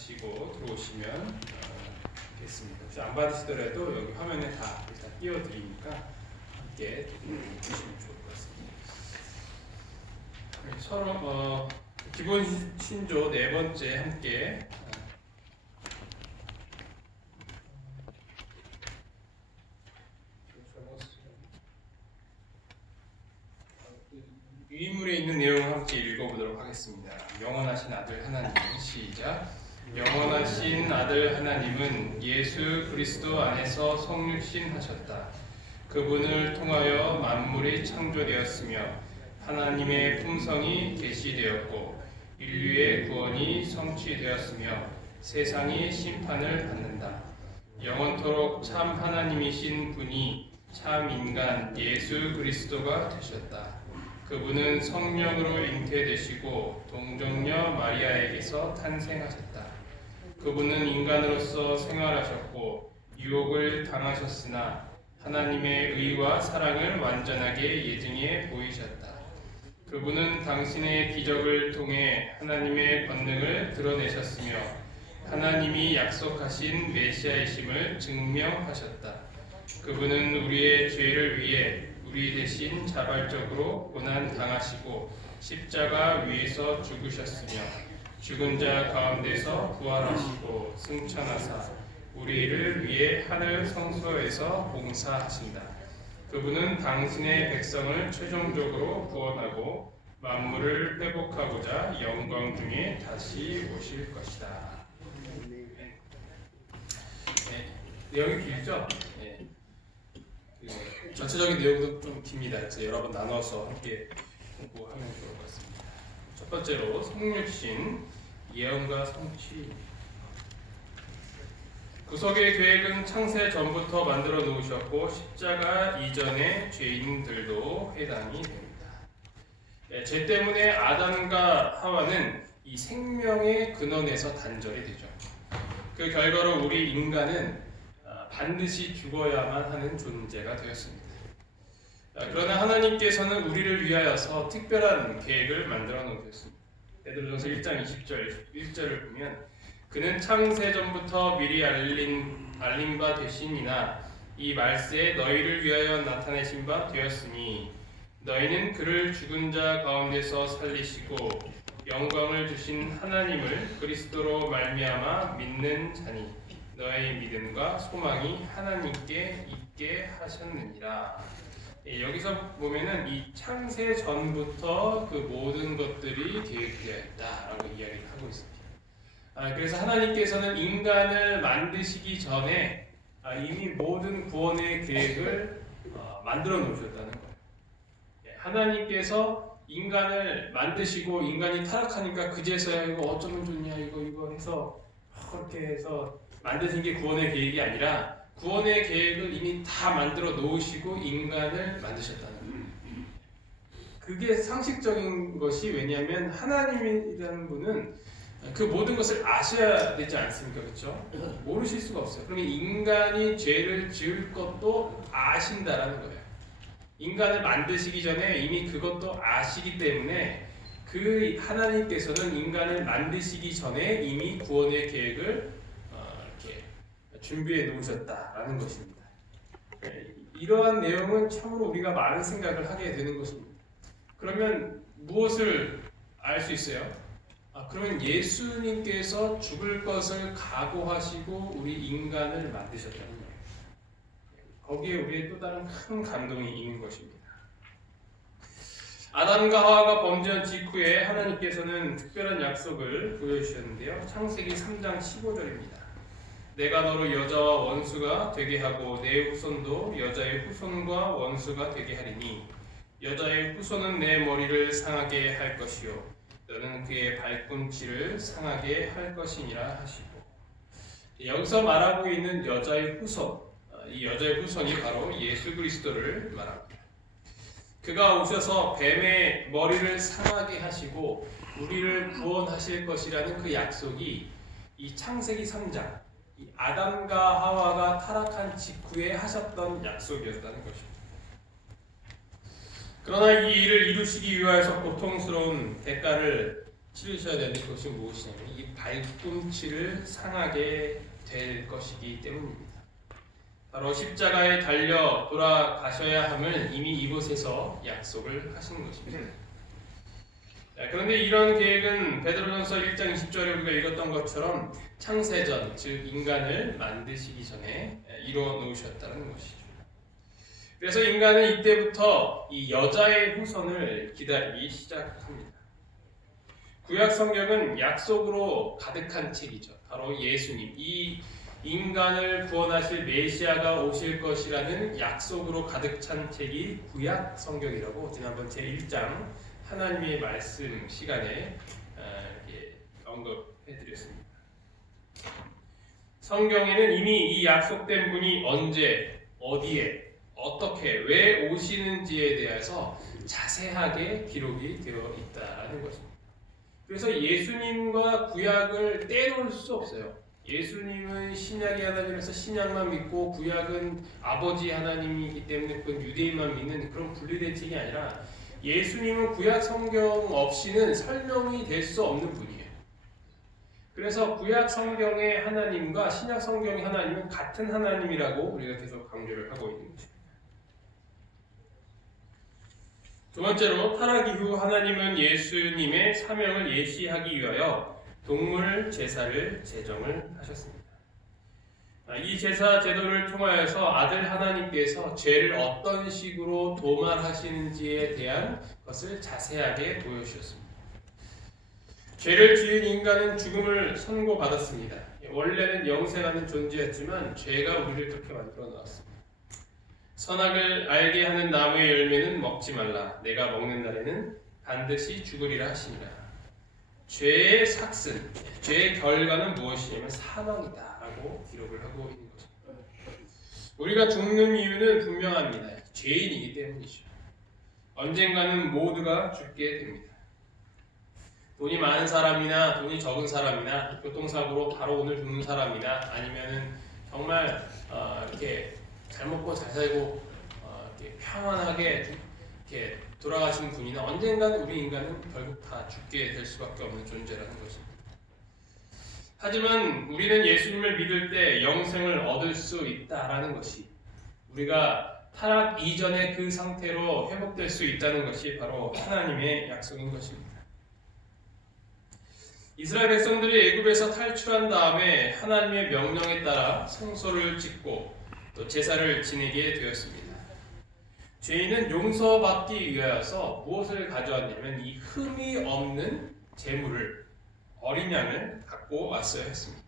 하시고 들어오시면 되겠습니다. 혹시 안 받으시더라도 여기 화면에 다 띄워드리니까 함께 보시면 좋을 것 같습니다. 서로 기본 신조 네 번째 함께 위인물에 있는 내용을 함께 읽어보도록 하겠습니다. 영원하신 아들 하나님, 시작. 영원하신 아들 하나님은 예수 그리스도 안에서 성육신하셨다. 그분을 통하여 만물이 창조되었으며 하나님의 품성이 계시되었고 인류의 구원이 성취되었으며 세상이 심판을 받는다. 영원토록 참 하나님이신 분이 참 인간 예수 그리스도가 되셨다. 그분은 성령으로 잉태되시고 동정녀 마리아에게서 탄생하셨다. 그분은 인간으로서 생활하셨고 유혹을 당하셨으나 하나님의 의와 사랑을 완전하게 예증해 보이셨다. 그분은 당신의 기적을 통해 하나님의 권능을 드러내셨으며 하나님이 약속하신 메시아이심을 증명하셨다. 그분은 우리의 죄를 위해 우리 대신 자발적으로 고난 당하시고 십자가 위에서 죽으셨으며 죽은 자 가운데서 부활하시고 승천하사 우리를 위해 하늘 성소에서 봉사하신다. 그분은 당신의 백성을 최종적으로 구원하고 만물을 회복하고자 영광 중에 다시 오실 것이다. 내용이 길죠? 전체적인 내용도 좀 깁니다. 그래서 여러 번 나눠서 함께 공부하면 좋을 것 같습니다. 첫 번째로 성육신, 예언과 성취. 구속의 계획은 창세 전부터 만들어 놓으셨고 십자가 이전의 죄인들도 해당이 됩니다. 죄 때문에 아담과 하와는 이 생명의 근원에서 단절이 되죠. 그 결과로 우리 인간은 반드시 죽어야만 하는 존재가 되었습니다. 그러나 하나님께서는 우리를 위하여서 특별한 계획을 만들어 놓으셨습니다. 베드로전서 1장 20절 1절을 보면 그는 창세 전부터 미리 알린 바 되심이나 이 말세에 너희를 위하여 나타내신 바 되었으니 너희는 그를 죽은 자 가운데서 살리시고 영광을 주신 하나님을 그리스도로 말미암아 믿는 자니 너의 믿음과 소망이 하나님께 있게 하셨느니라. 여기서 보면은 이 창세 전부터 그 모든 것들이 계획되어 있다라고 이야기를 하고 있습니다. 그래서 하나님께서는 인간을 만드시기 전에 이미 모든 구원의 계획을 만들어 놓으셨다는 거예요. 하나님께서 인간을 만드시고 인간이 타락하니까 그제서야 이거 어쩌면 좋냐 이거 해서 그렇게 해서 만드신 게 구원의 계획이 아니라 구원의 계획을 이미 다 만들어 놓으시고 인간을 만드셨다는 거예요. 그게 상식적인 것이 왜냐하면 하나님이라는 분은 그 모든 것을 아셔야 되지 않습니까? 그렇죠? 모르실 수가 없어요. 그러면 인간이 죄를 지을 것도 아신다라는 거예요. 인간을 만드시기 전에 이미 그것도 아시기 때문에 그 하나님께서는 인간을 만드시기 전에 이미 구원의 계획을 이렇게 준비해 놓으셨다라는 것입니다. 이러한 내용은 참으로 우리가 많은 생각을 하게 되는 것입니다. 그러면 무엇을 알 수 있어요? 그러면 예수님께서 죽을 것을 각오하시고 우리 인간을 만드셨다는 거예요. 거기에 우리의 또 다른 큰 감동이 있는 것입니다. 아담과 하와가 범죄한 직후에 하나님께서는 특별한 약속을 보여주셨는데요. 창세기 3장 15절입니다. 내가 너로 여자와 원수가 되게 하고 내 후손도 여자의 후손과 원수가 되게 하리니 여자의 후손은 내 머리를 상하게 할 것이요 너는 그의 발꿈치를 상하게 할 것이니라 하시고 여기서 말하고 있는 여자의 후손, 이 여자의 후손이 바로 예수 그리스도를 말합니다. 그가 오셔서 뱀의 머리를 상하게 하시고 우리를 구원하실 것이라는 그 약속이 이 창세기 3장 이 아담과 하와가 타락한 직후에 하셨던 약속이었다는 것입니다. 그러나 이 일을 이루시기 위하여서 고통스러운 대가를 치르셔야 되는 것이 무엇이냐면 이 발꿈치를 상하게 될 것이기 때문입니다. 바로 십자가에 달려 돌아가셔야 함을 이미 이곳에서 약속을 하시는 것입니다. 그런데 이런 계획은 베드로전서 1장 20절에 우리가 읽었던 것처럼 창세전, 즉 인간을 만드시기 전에 이루어 놓으셨다는 것이죠. 그래서 인간은 이때부터 이 여자의 후손을 기다리기 시작합니다. 구약 성경은 약속으로 가득한 책이죠. 바로 예수님, 이 인간을 구원하실 메시아가 오실 것이라는 약속으로 가득 찬 책이 구약 성경이라고 지난번 제1장 하나님의 말씀 시간에 언급해드렸습니다. 성경에는 이미 이 약속된 분이 언제, 어디에, 어떻게, 왜 오시는지에 대해서 자세하게 기록이 되어 있다는 것입니다. 그래서 예수님과 구약을 떼놓을 수 없어요. 예수님은 신약의 하나님에서 신약만 믿고 구약은 아버지 하나님이기 때문에 그건 유대인만 믿는 그런 분리된 책이 아니라 예수님은 구약 성경 없이는 설명이 될 수 없는 분이에요. 그래서 구약 성경의 하나님과 신약 성경의 하나님은 같은 하나님이라고 우리가 계속 강조를 하고 있는 것입니다. 두 번째로 타락 이후 하나님은 예수님의 사명을 예시하기 위하여 동물 제사를 제정을 하셨습니다. 이 제사 제도를 통하여서 아들 하나님께서 죄를 어떤 식으로 도말하시는지에 대한 것을 자세하게 보여주셨습니다. 죄를 지은 인간은 죽음을 선고받았습니다. 원래는 영생하는 존재였지만 죄가 우리를 그렇게 만들어 놓았습니다. 선악을 알게 하는 나무의 열매는 먹지 말라. 내가 먹는 날에는 반드시 죽으리라 하시니라. 죄의 삭슨, 죄의 결과는 무엇이냐면 사망이다 라고 기록을 하고 있는 것입니다. 우리가 죽는 이유는 분명합니다. 죄인이기 때문이죠. 언젠가는 모두가 죽게 됩니다. 돈이 많은 사람이나 돈이 적은 사람이나 교통사고로 바로 오늘 죽는 사람이나 아니면은 정말 이렇게 잘 먹고 잘 살고 이렇게 평안하게 이렇게 돌아가시는 분이나 언젠가는 우리 인간은 결국 다 죽게 될 수밖에 없는 존재라는 것입니다. 하지만 우리는 예수님을 믿을 때 영생을 얻을 수 있다라는 것이 우리가 타락 이전의 그 상태로 회복될 수 있다는 것이 바로 하나님의 약속인 것입니다. 이스라엘 백성들이 애굽에서 탈출한 다음에 하나님의 명령에 따라 성소를 짓고 또 제사를 지내게 되었습니다. 죄인은 용서받기 위하여서 무엇을 가져왔냐면 이 흠이 없는 제물을 어린 양을 갖고 왔어야 했습니다.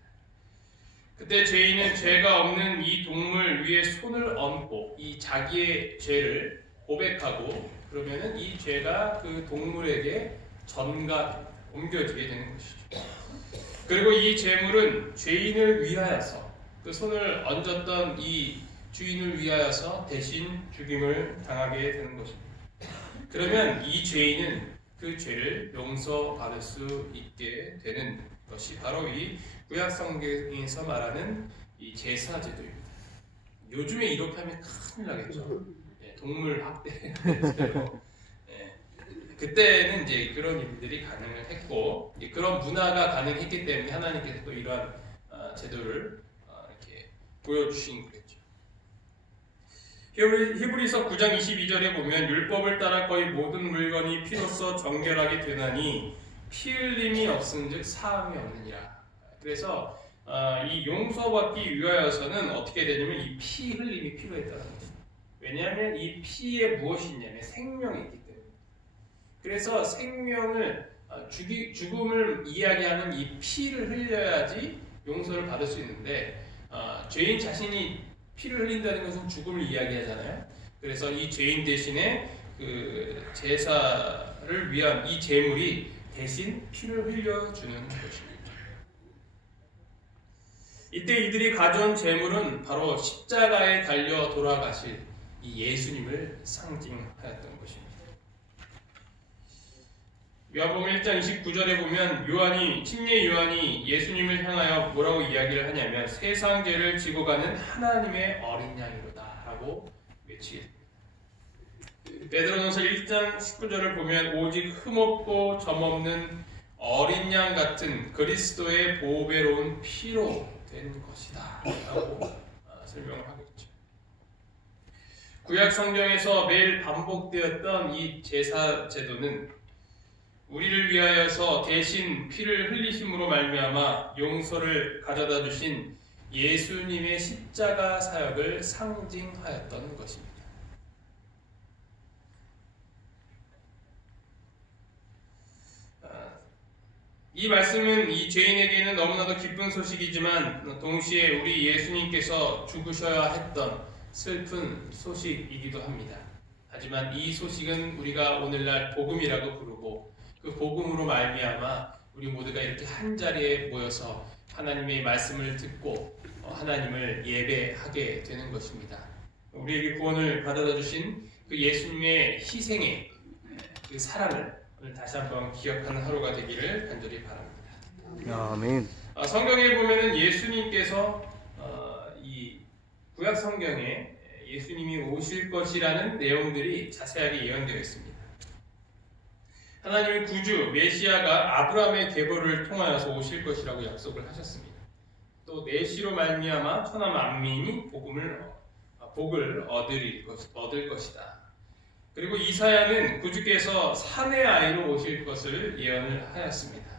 그때 죄인은 죄가 없는 이 동물 위에 손을 얹고 이 자기의 죄를 고백하고 그러면은 이 죄가 그 동물에게 옮겨지게 되는 것이죠. 그리고 이 제물은 죄인을 위하여서 그 손을 얹었던 이 주인을 위하여서 대신 죽임을 당하게 되는 것입니다. 그러면 이 죄인은 그 죄를 용서받을 수 있게 되는 것이 바로 이 구약 성경에서 말하는 이 제사 제도입니다. 요즘에 이렇게 하면 큰일 나겠죠. 동물 학대. 그때는 이제 그런 일들이 가능을 했고 그런 문화가 가능했기 때문에 하나님께서 또 이러한 제도를 이렇게 보여주신 거겠죠. 히브리서 9장 22절에 보면 율법을 따라 거의 모든 물건이 피로써 정결하게 되나니 피 흘림이 없은즉 사함이 없느니라. 그래서 이 용서받기 위하여서는 어떻게 되냐면 이 피 흘림이 필요했다는 것입니다. 왜냐하면 이 피에 무엇이 있냐면 생명이 있기 때문에. 그래서 생명을 죽음을 이야기하는 이 피를 흘려야지 용서를 받을 수 있는데 죄인 자신이 피를 흘린다는 것은 죽음을 이야기하잖아요. 그래서 이 죄인 대신에 그 제사를 위한 이 제물이 대신 피를 흘려주는 것입니다. 이때 이들이 가져온 제물은 바로 십자가에 달려 돌아가실 이 예수님을 상징하였던 것입니다. 요한복음 1장 29절에 보면 침례 요한이 예수님을 향하여 뭐라고 이야기를 하냐면 세상 죄를 지고 가는 하나님의 어린 양이로다 라고 외치게 됩니다. 베드로전서 1장 19절을 보면 오직 흠없고 점없는 어린 양 같은 그리스도의 보배로운 피로 된 것이다 라고 설명을 하고 있죠. 구약 성경에서 매일 반복되었던 이 제사 제도는 우리를 위하여서 대신 피를 흘리심으로 말미암아 용서를 가져다 주신 예수님의 십자가 사역을 상징하였던 것입니다. 이 말씀은 이 죄인에게는 너무나도 기쁜 소식이지만 동시에 우리 예수님께서 죽으셔야 했던 슬픈 소식이기도 합니다. 하지만 이 소식은 우리가 오늘날 복음이라고 부르고 그 복음으로 말미암아 우리 모두가 이렇게 한 자리에 모여서 하나님의 말씀을 듣고 하나님을 예배하게 되는 것입니다. 우리에게 구원을 받아다 주신 그 예수님의 희생의 그 사랑을 오늘 다시 한번 기억하는 하루가 되기를 간절히 바랍니다. 아멘. 성경에 보면은 예수님께서 이 구약 성경에 예수님이 오실 것이라는 내용들이 자세하게 예언되어 있습니다. 하나님의 구주 메시아가 아브라함의 계보를 통하여서 오실 것이라고 약속을 하셨습니다. 또 내시로 말미암아 천하 만민이 복을 얻을 것이다. 그리고 이사야는 구주께서 사내 아이로 오실 것을 예언을 하였습니다.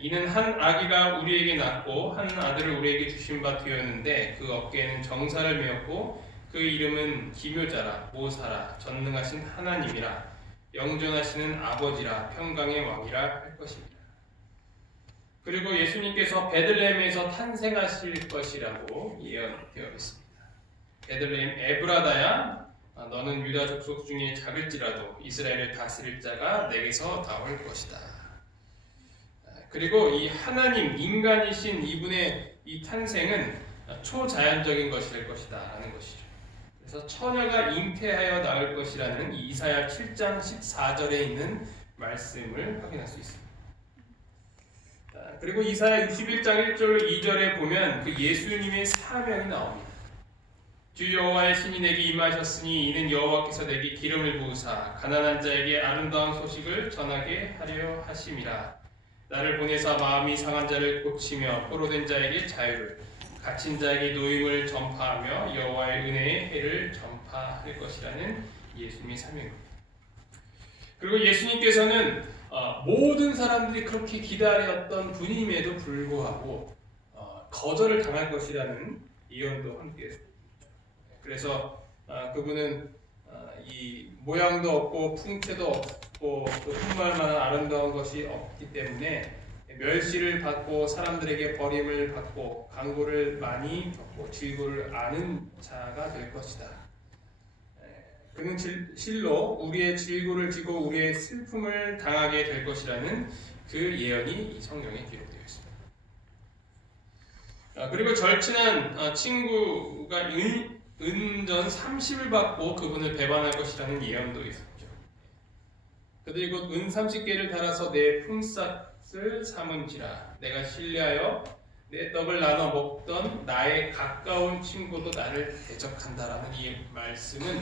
이는 한 아기가 우리에게 낳고 한 아들을 우리에게 주신 바 되었는데 그 어깨에는 정사를 메었고 그 이름은 기묘자라 모사라 전능하신 하나님이라 영존하시는 아버지라 평강의 왕이라 할 것입니다. 그리고 예수님께서 베들레헴에서 탄생하실 것이라고 예언되어 있습니다. 베들레헴 에브라다야 너는 유다 족속 중에 작을지라도 이스라엘을 다스릴 자가 내게서 나올 것이다. 그리고 이 하나님 인간이신 이분의 이 탄생은 초자연적인 것이 될 것이다 라는 것이죠. 그래서 처녀가 잉태하여 낳을 것이라는 이사야 7장 14절에 있는 말씀을 확인할 수 있습니다. 그리고 이사야 61장 1절 2절에 보면 그 예수님의 사명이 나옵니다. 주 여호와의 신이 내게 임하셨으니 이는 여호와께서 내게 기름을 부으사 가난한 자에게 아름다운 소식을 전하게 하려 하심이라. 나를 보내사 마음이 상한 자를 고치며 포로된 자에게 자유를 갇힌 자에게 노임을 전파하며 여호와의 은혜의 해를 전파할 것이라는 예수님의 사명입니다. 그리고 예수님께서는 모든 사람들이 그렇게 기다렸던 분임에도 불구하고 거절을 당할 것이라는 예언도 함께 했습니다. 그래서 그분은 이 모양도 없고 풍채도 없고 또 흠모할 만한 아름다운 것이 없기 때문에 멸시를 받고 사람들에게 버림을 받고 강고를 많이 겪고 질고를 아는 자가 될 것이다. 그는 실로 우리의 질고를 지고 우리의 슬픔을 당하게 될 것이라는 그 예언이 이 성경에 기록되어 있습니다. 그리고 절친한 친구가 은전 30을 받고 그분을 배반할 것이라는 예언도 있었죠. 그리고 은 30개를 달아서 내 품삯을 삼은지라. 내가 신뢰하여 내 떡을 나눠 먹던 나의 가까운 친구도 나를 대적한다라는 이 말씀은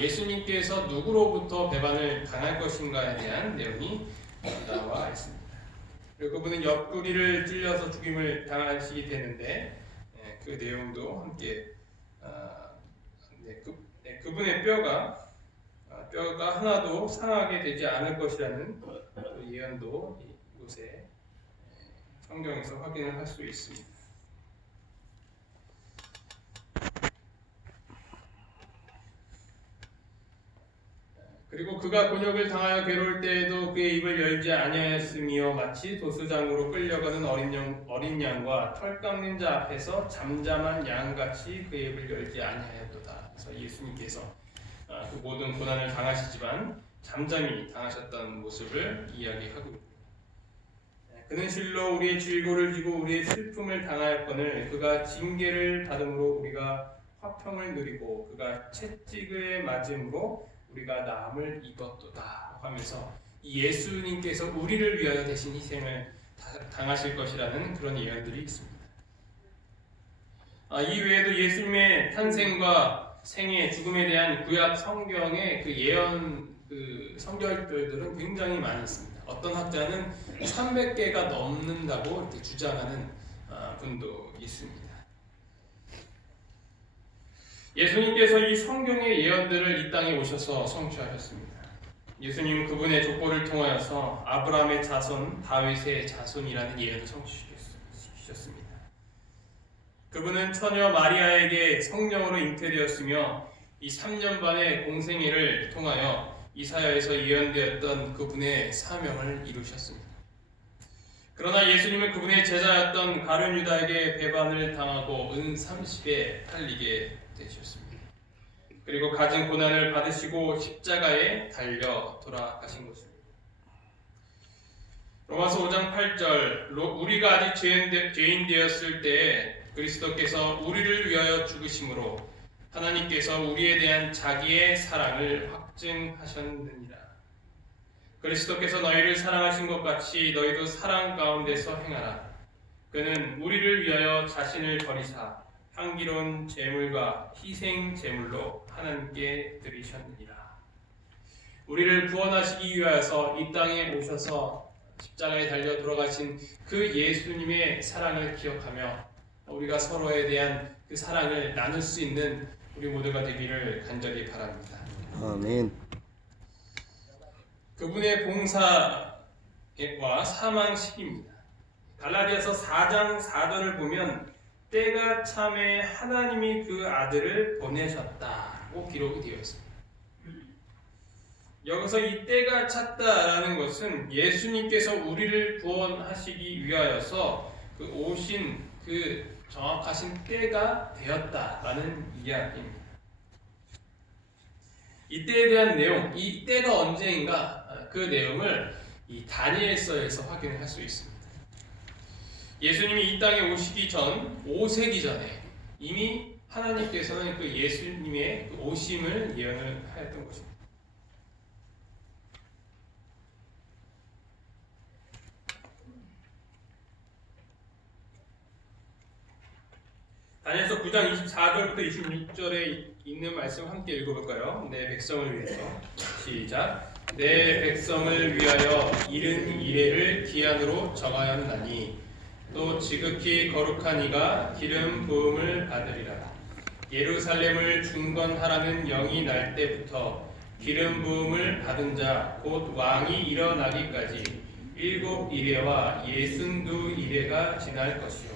예수님께서 누구로부터 배반을 당할 것인가에 대한 내용이 나와 있습니다. 그리고 그분은 옆구리를 찔려서 죽임을 당하시게 되는데 그 내용도 함께 그분의 뼈가 하나도 상하게 되지 않을 것이라는 예언도 이곳에 성경에서 확인을 할 수 있습니다. 그리고 그가 곤욕을 당하여 괴로울 때에도 그의 입을 열지 아니하였으며 마치 도수장으로 끌려가는 어린 양과 털 깎는 자 앞에서 잠잠한 양같이 그의 입을 열지 아니하였도다. 그래서 예수님께서 그 모든 고난을 당하시지만 잠잠히 당하셨던 모습을 이야기하고 있습니다. 그는 실로 우리의 질고를 지고 우리의 슬픔을 당하였거늘 그가 징계를 받음으로 우리가 화평을 누리고 그가 채찍을 맞음으로 우리가 나음을 입었도다 하면서 예수님께서 우리를 위하여 대신 희생을 당하실 것이라는 그런 예언들이 있습니다. 이 외에도 예수님의 탄생과 생애, 죽음에 대한 구약 성경의 그 예언, 그 성경들은 굉장히 많이 있습니다. 어떤 학자는 1100개가 넘는다고 이렇게 주장하는 분도 있습니다. 예수님께서 이 성경의 예언들을 이 땅에 오셔서 성취하셨습니다. 예수님은 그분의 족보를 통하여서 아브라함의 자손, 다윗의 자손이라는 예언을 성취시켰습니다. 그분은 처녀 마리아에게 성령으로 잉태되었으며 이 3년 반의 공생애를 통하여 이사야에서 예언되었던 그분의 사명을 이루셨습니다. 그러나 예수님은 그분의 제자였던 가룟 유다에게 배반을 당하고 은 30에 팔리게 되셨습니다. 그리고 갖은 고난을 받으시고 십자가에 달려 돌아가신 것입니다. 로마서 5장 8절 우리가 아직 죄인 되었을 때에 그리스도께서 우리를 위하여 죽으심으로 하나님께서 우리에 대한 자기의 사랑을 확증하셨느니라. 그리스도께서 너희를 사랑하신 것 같이 너희도 사랑 가운데서 행하라. 그는 우리를 위하여 자신을 버리사 향기로운 제물과 희생 제물로 하나님께 드리셨느니라. 우리를 구원하시기 위하여서 이 땅에 오셔서 십자가에 달려 돌아가신 그 예수님의 사랑을 기억하며 우리가 서로에 대한 그 사랑을 나눌 수 있는 우리 모두가 되기를 간절히 바랍니다. 아멘. 그분의 봉사와 사망식입니다. 갈라디아서 4장 4절을 보면 때가 참에 하나님이 그 아들을 보내셨다고 기록이 되어 있습니다. 여기서 이 때가 찼다라는 것은 예수님께서 우리를 구원하시기 위하여서 그 오신 그 정확하신 때가 되었다라는 이야기입니다. 이 때에 대한 내용, 이 때가 언제인가 그 내용을 이 다니엘서에서 확인을 할 수 있습니다. 예수님이 이 땅에 오시기 전 5세기 전에 이미 하나님께서는 그 예수님의 그 오심을 예언을 하였던 것입니다. 다니엘서 9장 24절부터 26절에 있는 말씀 함께 읽어볼까요? 내 백성을 위해서 시작. 내 백성을 위하여 이른 이레를 기한으로 정하였나니 또 지극히 거룩한 이가 기름 부음을 받으리라. 예루살렘을 중건하라는 영이 날 때부터 기름 부음을 받은 자 곧 왕이 일어나기까지 7 이레와 62 이레가 지날 것이요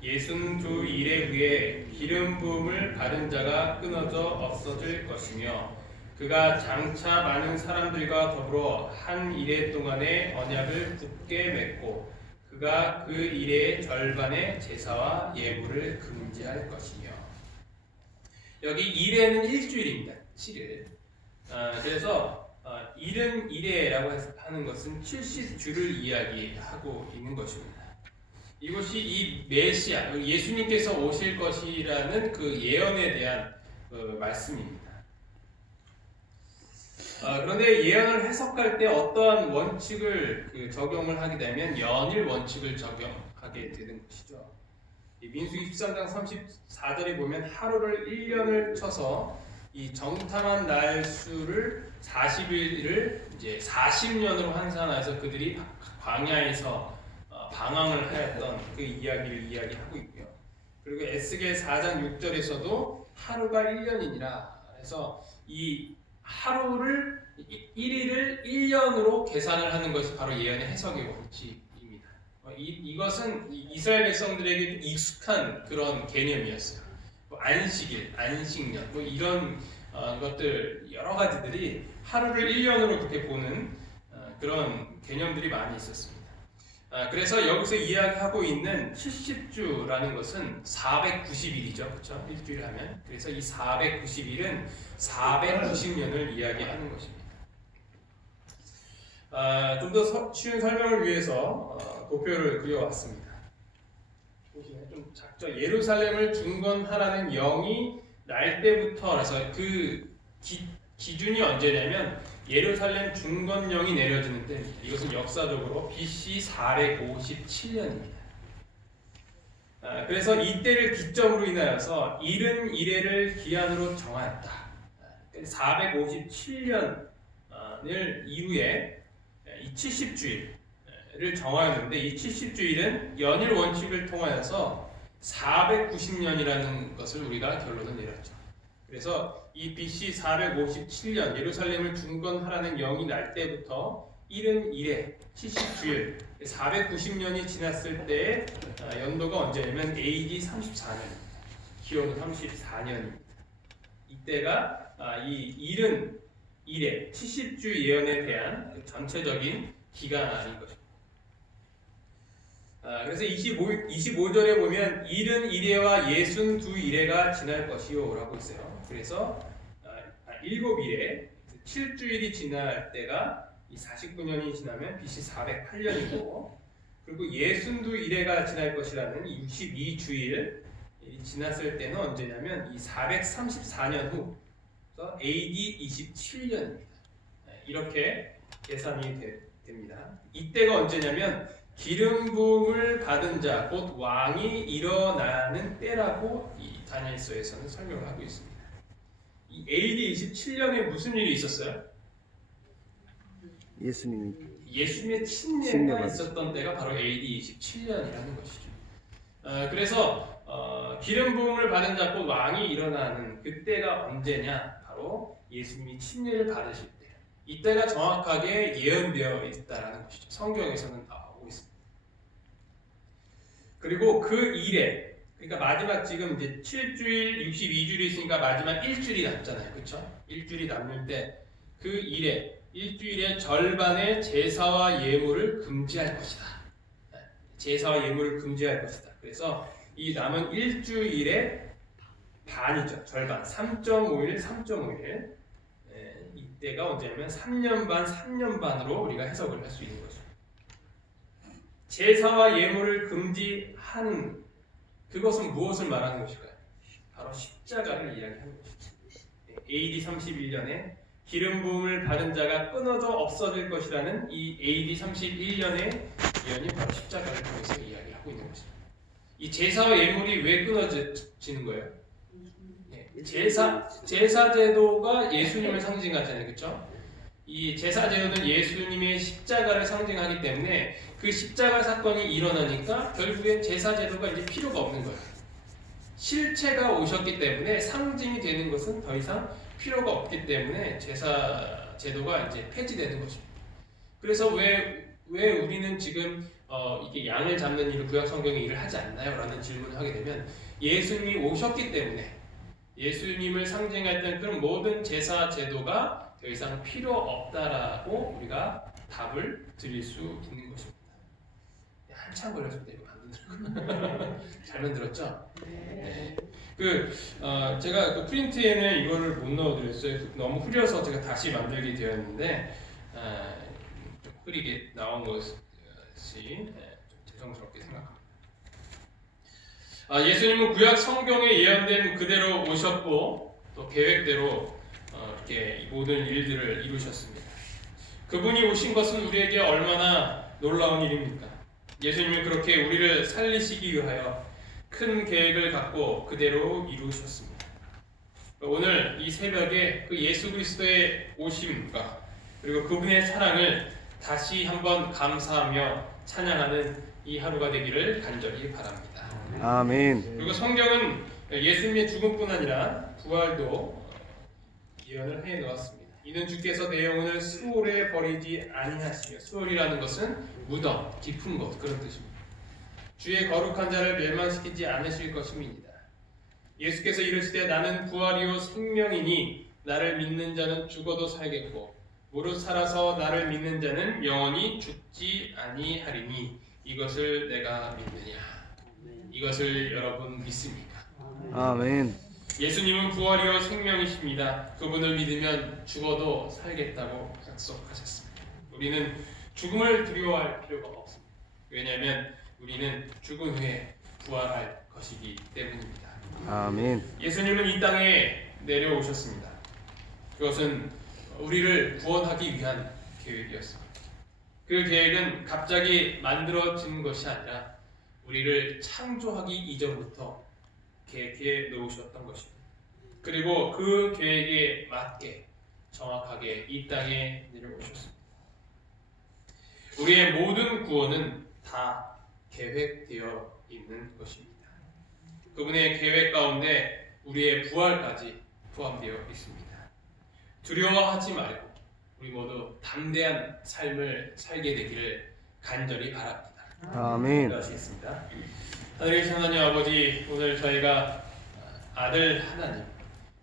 62 이레 후에 기름 부음을 받은 자가 끊어져 없어질 것이며 그가 장차 많은 사람들과 더불어 한 이레 동안의 언약을 굳게 맺고 그가 그 이레의 절반의 제사와 예물을 금지할 것이며. 여기 이레는 일주일입니다. 7일. 그래서 이른 이레라고 하는 것은 70주를 이야기하고 있는 것입니다. 이것이 이 메시아, 예수님께서 오실 것이라는 그 예언에 대한 말씀입니다. 그런데 예언을 해석할 때 어떠한 원칙을 적용을 하게 되면 연일 원칙을 적용하게 되는 것이죠. 민수기 13장 34절에 보면 하루를 1년을 쳐서 이 정탐한 날 수를 40일을 이제 40년으로 환산해서 그들이 광야에서 방황을 하였던 그 이야기를 이야기하고 있고요. 그리고 에스겔 4장 6절에서도 하루가 1년이니라. 그래서 이 하루를 1일을 1년으로 계산을 하는 것이 바로 예언의 해석의 원칙입니다. 이것은 이스라엘 백성들에게 익숙한 그런 개념이었어요. 안식일, 안식년, 이런 것들 여러 가지들이 하루를 1년으로 그렇게 보는 그런 개념들이 많이 있었습니다. 그래서 여기서 이야기하고 있는 70주라는 것은 490일이죠. 그렇죠? 일주일 하면. 그래서 이 490일은 490년을 이야기하는 것입니다. 좀 더 쉬운 설명을 위해서 도표를 그려왔습니다. 보시면 좀 작죠. 예루살렘을 중건하라는 영이 날 때부터, 그래서 그 기준이 언제냐면 예루살렘 중건령이 내려지는 때입니다. 이것은 역사적으로 BC 457년입니다. 그래서 이때를 기점으로 인하여서 이른 이레를 기한으로 정하였다. 457년을 이후에 이 70주일을 정하였는데 이 70주일은 연일 원칙을 통하여서 490년이라는 것을 우리가 결론을 내렸죠. 그래서 이 BC 457년 예루살렘을 중건하라는 영이 날 때부터 71에 70주일 490년이 지났을 때의 연도가 언제냐면 AD 34년입니다. 기원 34년입니다. 이때가 이 71에 70주 예언에 대한 전체적인 기간인 것입니다. 그래서 25절에 보면 71회와 62일회가 지날 것이요 라고 있어요. 그래서 7일에 7주일이 지날 때가 이 49년이 지나면 BC 408년이고 그리고 62일회가 지날 것이라는 62주일 지났을 때는 언제냐면 이 434년 후 AD 27년입니다. 이렇게 계산이 됩니다. 이때가 언제냐면 기름 부음을 받은 자, 곧 왕이 일어나는 때라고 이 다니엘서에서는 설명을 하고 있습니다. 이 AD 27년에 무슨 일이 있었어요? 예수님의 침례가 있었던 때가 바로 AD 27년이라는 것이죠. 그래서 기름 부음을 받은 자, 곧 왕이 일어나는 그때가 언제냐? 바로 예수님이 침례를 받으실 때. 이때가 정확하게 예언되어 있다라는 것이죠. 성경에서는 나오고 있습니다. 그리고 그 일에, 그러니까 마지막 지금 이제 7주일, 62주일이 있으니까 마지막 일주일이 남잖아요. 그렇죠? 일주일이 남을 때 그 일에 일주일의 절반의 제사와 예물을 금지할 것이다. 제사와 예물을 금지할 것이다. 그래서 이 남은 일주일의 반이죠. 절반. 3.5일, 3.5일. 이때가 언제냐면 3년 반, 3년 반으로 우리가 해석을 할 수 있는 거죠. 제사와 예물을 금지하는 그것은 무엇을 말하는 것일까요? 바로 십자가를 이야기하는 것이죠. AD 31년에 기름 부음을 받은 자가 끊어져 없어질 것이라는 이 AD 31년의 예언이 바로 십자가를 통해서 이야기하고 있는 것입니다. 이 제사와 예물이 왜 끊어지는 거예요? 제사 제도가 예수님을 상징하잖아요, 그렇죠? 이 제사 제도는 예수님의 십자가를 상징하기 때문에 그 십자가 사건이 일어나니까 결국엔 제사 제도가 이제 필요가 없는 거예요. 실체가 오셨기 때문에 상징이 되는 것은 더 이상 필요가 없기 때문에 제사 제도가 이제 폐지되는 것입니다. 그래서 왜 우리는 지금 이게 양을 잡는 일을 구약 성경에 일을 하지 않나요? 라는 질문을 하게 되면 예수님이 오셨기 때문에 예수님을 상징했던 그런 모든 제사 제도가 더 이상 필요 없다라고 우리가 답을 드릴 수 있는 것입니다. 한참 걸렸습니다. 이거 만드는 잘 만들었죠? 네. 제가 그 프린트에는 이거를 못 넣어드렸어요. 너무 흐려서 제가 다시 만들게 되었는데 좀 흐리게 나온 것이 좀 죄송스럽게 생각합니다. 예수님은 구약 성경에 예언된 그대로 오셨고 또 계획대로 이렇게 모든 일들을 이루셨습니다. 그분이 오신 것은 우리에게 얼마나 놀라운 일입니까? 예수님은 그렇게 우리를 살리시기 위하여 큰 계획을 갖고 그대로 이루셨습니다. 오늘 이 새벽에 그 예수 그리스도의 오심과 그리고 그분의 사랑을 다시 한번 감사하며 찬양하는 이 하루가 되기를 간절히 바랍니다. 아멘. 그리고 성경은 예수님의 죽음뿐 아니라 부활도 예언을 해 놓았습니다. 이는 주께서 내 영혼을 수월에 버리지 아니하시며, 수월이라는 것은 무덤, 깊은 곳 그런 뜻입니다. 주의 거룩한 자를 멸망시키지 않으실 것입니다. 예수께서 이르시되 나는 부활이요 생명이니 나를 믿는 자는 죽어도 살겠고 무릇 살아서 나를 믿는 자는 영원히 죽지 아니하리니 이것을 내가 믿느냐. 이것을 여러분 믿습니까? 아멘. 예수님은 부활이요 생명이십니다. 그분을 믿으면 죽어도 살겠다고 약속하셨습니다. 우리는 죽음을 두려워할 필요가 없습니다. 왜냐하면 우리는 죽은 후에 부활할 것이기 때문입니다. 아멘. 예수님은 이 땅에 내려오셨습니다. 그것은 우리를 구원하기 위한 계획이었습니다. 그 계획은 갑자기 만들어진 것이 아니라 우리를 창조하기 이전부터 계획해 놓으셨던 것입니다. 그리고 그 계획에 맞게 정확하게 이 땅에 내려오셨습니다. 우리의 모든 구원은 다 계획되어 있는 것입니다. 그분의 계획 가운데 우리의 부활까지 포함되어 있습니다. 두려워하지 말고 우리 모두 담대한 삶을 살게 되기를 간절히 바랍니다. 아멘. 기도하시겠습니다. 하늘의 하나님 아버지, 오늘 저희가 아들 하나님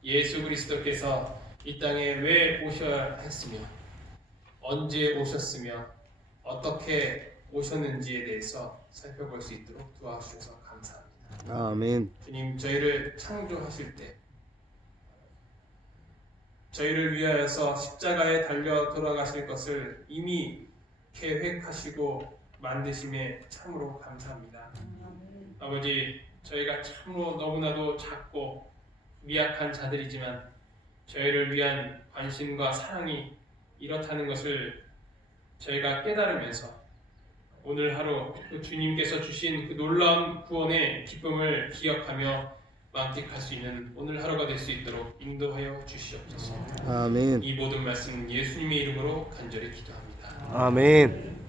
예수 그리스도께서 이 땅에 왜 오셔야 했으며 언제 오셨으며 어떻게 오셨는지에 대해서 살펴볼 수 있도록 도와주셔서 감사합니다. 아멘. 주님, 저희를 창조하실 때 저희를 위하여서 십자가에 달려 돌아가실 것을 이미 계획하시고 만드심에 참으로 감사합니다. 아버지, 저희가 참으로 너무나도 작고 미약한 자들이지만 저희를 위한 관심과 사랑이 이렇다는 것을 저희가 깨달으면서 오늘 하루 그 주님께서 주신 그 놀라운 구원의 기쁨을 기억하며 만끽할 수 있는 오늘 하루가 될 수 있도록 인도하여 주시옵소서. 아멘. 이 모든 말씀 예수님의 이름으로 간절히 기도합니다. 아멘.